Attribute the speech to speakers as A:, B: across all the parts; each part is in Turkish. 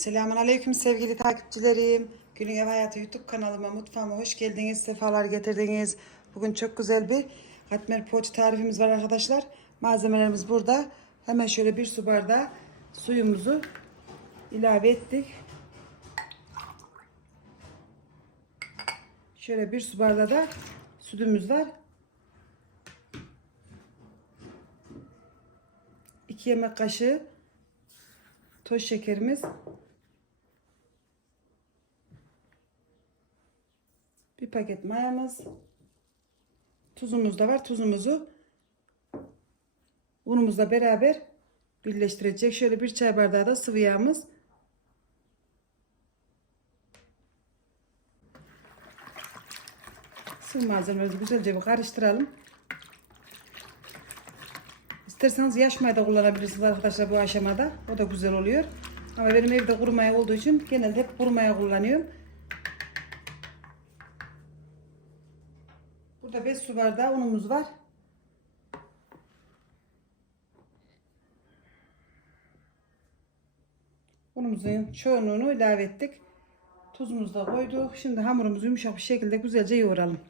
A: Selamun Aleyküm sevgili takipçilerim. Günün Ev Hayatı YouTube kanalıma, mutfağıma hoş geldiniz, sefalar getirdiniz. Bugün çok güzel bir katmer poğaça tarifimiz var arkadaşlar. Malzemelerimiz burada. Hemen şöyle bir su bardağı suyumuzu ilave ettik. Şöyle bir su bardağı da sütümüz var. 2 yemek kaşığı toz şekerimiz. Bir paket mayamız. Tuzumuz da var. Tuzumuzu unumuzla beraber birleştirecek. Şöyle bir çay bardağı da sıvı yağımız. Sıvı malzemelerimizi güzelce bir karıştıralım. İsterseniz yaş maya da kullanabilirsiniz arkadaşlar bu aşamada. O da güzel oluyor. Ama benim evde kuru maya olduğu için genelde hep kuru maya kullanıyorum. Burada 5 su bardağı unumuz var. Unumuzun çoğunluğunu ilave ettik. Tuzumuzu da koyduk. Şimdi hamurumuzu yumuşak bir şekilde güzelce yoğuralım.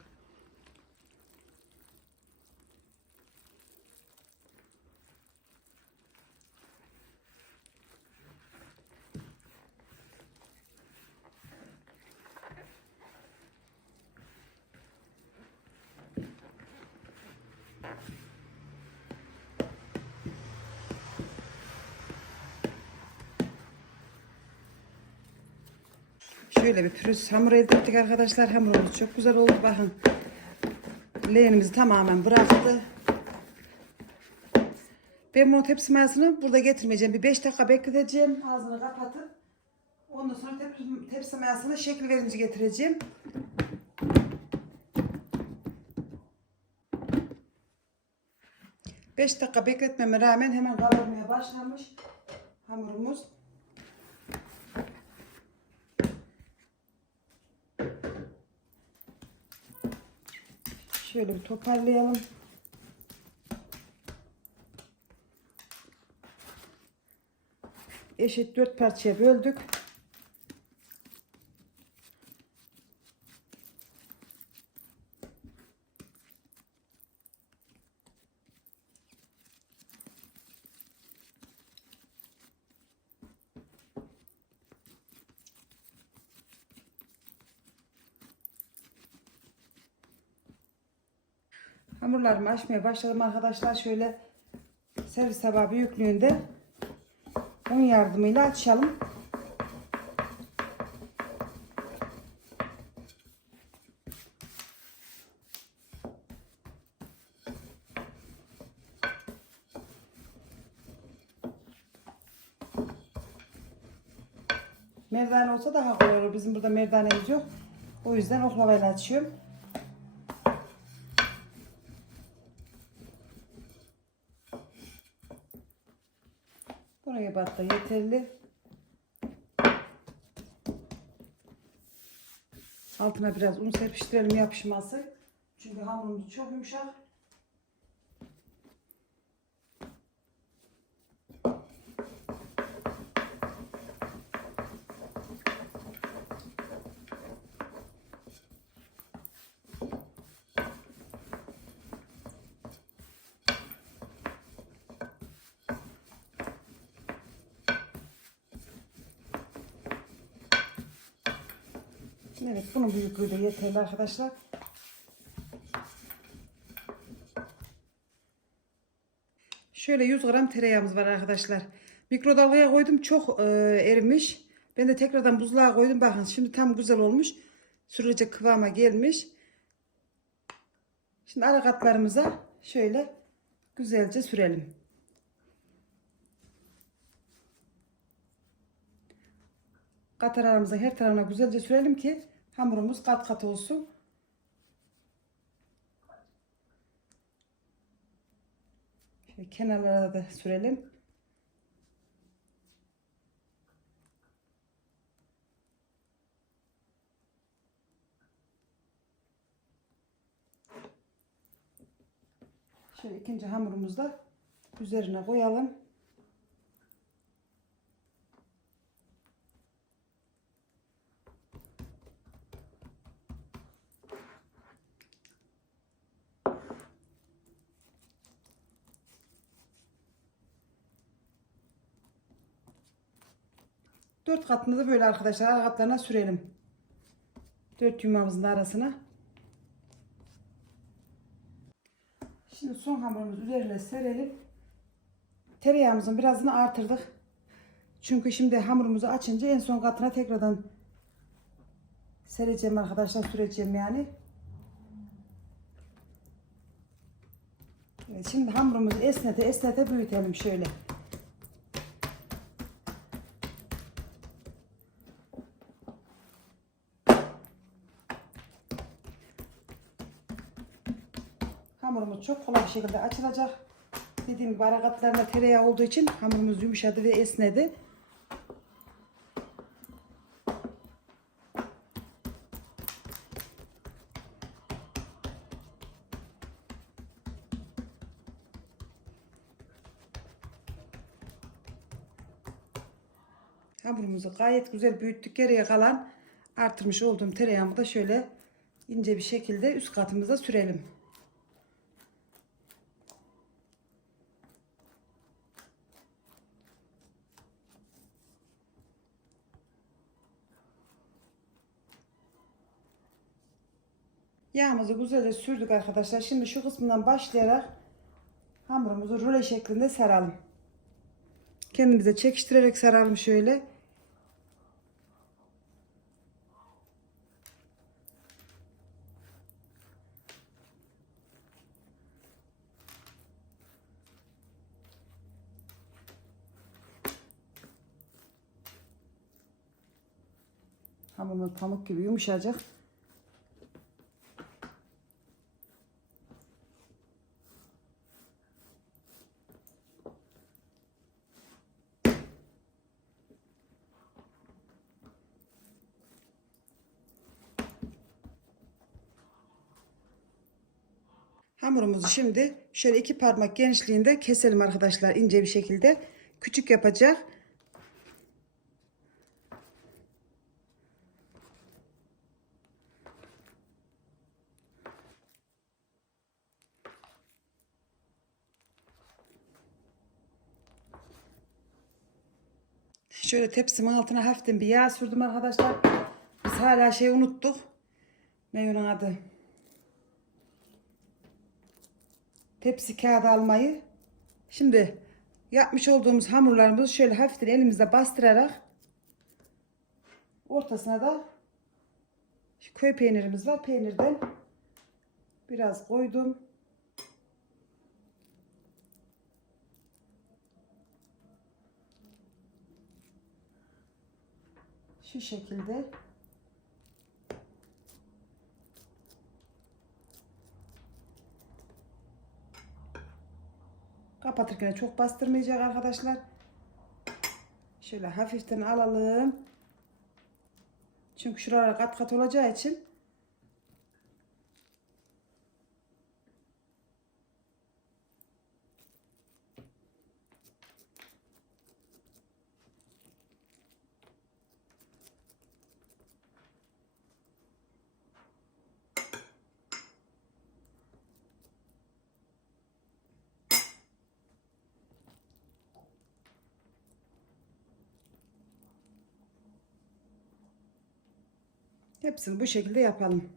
A: Şöyle bir pürüz hamur elde ettik arkadaşlar. Hamurumuz çok güzel oldu. Bakın. Leğenimizi tamamen bıraktı. Ben bunu tepsi mayasını burada getirmeyeceğim. Bir 5 dakika bekleteceğim. Ağzını kapatıp ondan sonra tepsi, tepsi mayasına şekil verince getireceğim. Beş dakika bekletmeme rağmen hemen kabarmaya başlamış hamurumuz. Şöyle bir toparlayalım. Eşit dört parçaya böldük. Hamurlarımı açmaya başladım arkadaşlar. Şöyle servis tabağı büyüklüğünde un yardımıyla açalım. Merdane olsa daha kolay olur. Bizim burada merdanemiz yok. O yüzden oklavayla açıyorum. Batta yeterli. Altına biraz un serpiştirelim yapışması. Çünkü hamurumuz çok yumuşak. Evet bunun büyüklüğü de yeterli arkadaşlar. Şöyle 100 gram tereyağımız var arkadaşlar. Mikrodalgaya koydum çok e, erimiş. Ben de tekrardan buzluğa koydum. Bakın şimdi tam güzel olmuş. Sürülecek kıvama gelmiş. Şimdi ara katlarımıza şöyle güzelce sürelim. Katlarımızın her tarafına güzelce sürelim ki hamurumuz kat kat olsun. Şöyle kenarlara da sürelim. Şöyle ikinci hamurumuzu da üzerine koyalım. Dört katını da böyle arkadaşlar ara katlarına sürelim. Dört yumağımızın arasına. Şimdi son hamurumuzu üzerine serelim. Tereyağımızın birazını artırdık. Çünkü şimdi hamurumuzu açınca en son katına tekrardan sereceğim arkadaşlar süreceğim yani. Evet, şimdi hamurumuzu esnete esnete büyütelim şöyle. Çok kolay bir şekilde açılacak. Dediğim gibi ara katlarında tereyağı olduğu için hamurumuz yumuşadı ve esnedi. Hamurumuzu gayet güzel büyüttük. Geriye kalan artırmış olduğum tereyağımı da şöyle ince bir şekilde üst katımıza sürelim. Yağımızı güzelce sürdük arkadaşlar. Şimdi şu kısmından başlayarak hamurumuzu röle şeklinde saralım. Kendimize çekiştirerek saralım şöyle. Hamurumuz pamuk gibi yumuşacak. Hamurumuzu şimdi şöyle iki parmak genişliğinde keselim arkadaşlar ince bir şekilde. Küçük yapacak. Şöyle tepsimin altına hafiften bir yağ sürdüm arkadaşlar. Biz hala şey unuttuk. Ne onun adı? Tepsi kağıdı almayı. Şimdi yapmış olduğumuz hamurlarımızı şöyle hafiften elimizde bastırarak ortasına da köy peynirimiz var. Peynirden biraz koydum. Şu şekilde Kapatırken çok bastırmayacak arkadaşlar. Şöyle hafiften alalım. Çünkü şuralar kat kat olacağı için hepsini bu şekilde yapalım.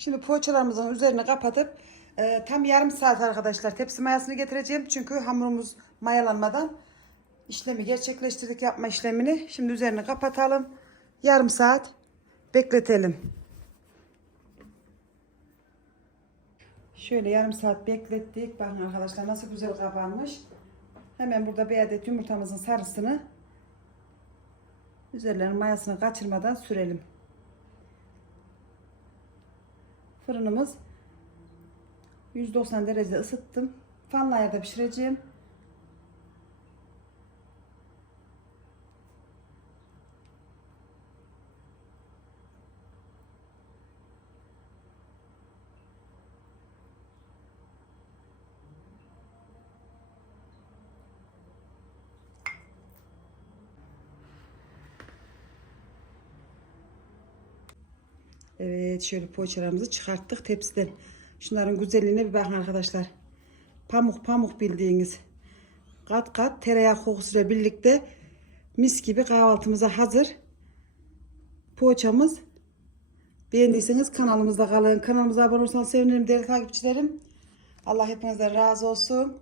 A: Şimdi poğaçalarımızın üzerine kapatıp e, tam yarım saat arkadaşlar tepsi mayasını getireceğim. Çünkü hamurumuz mayalanmadan işlemi gerçekleştirdik yapma işlemini. Şimdi üzerine kapatalım. Yarım saat bekletelim. Şöyle yarım saat beklettik. Bakın arkadaşlar nasıl güzel kabarmış. Hemen burada bir adet yumurtamızın sarısını üzerlerinin mayasını kaçırmadan sürelim. Fırınımız 190 derecede ısıttım. Fanlı ayarda pişireceğim. Evet şöyle poğaçalarımızı çıkarttık tepsiden. Şunların güzelliğine bir bakın arkadaşlar. Pamuk pamuk bildiğiniz. Kat kat tereyağı kokusuyla birlikte mis gibi kahvaltımıza hazır. Poğaçamız. Beğendiyseniz kanalımızda kalın. Kanalımıza abone olursanız sevinirim değerli takipçilerim. Allah hepinizden razı olsun.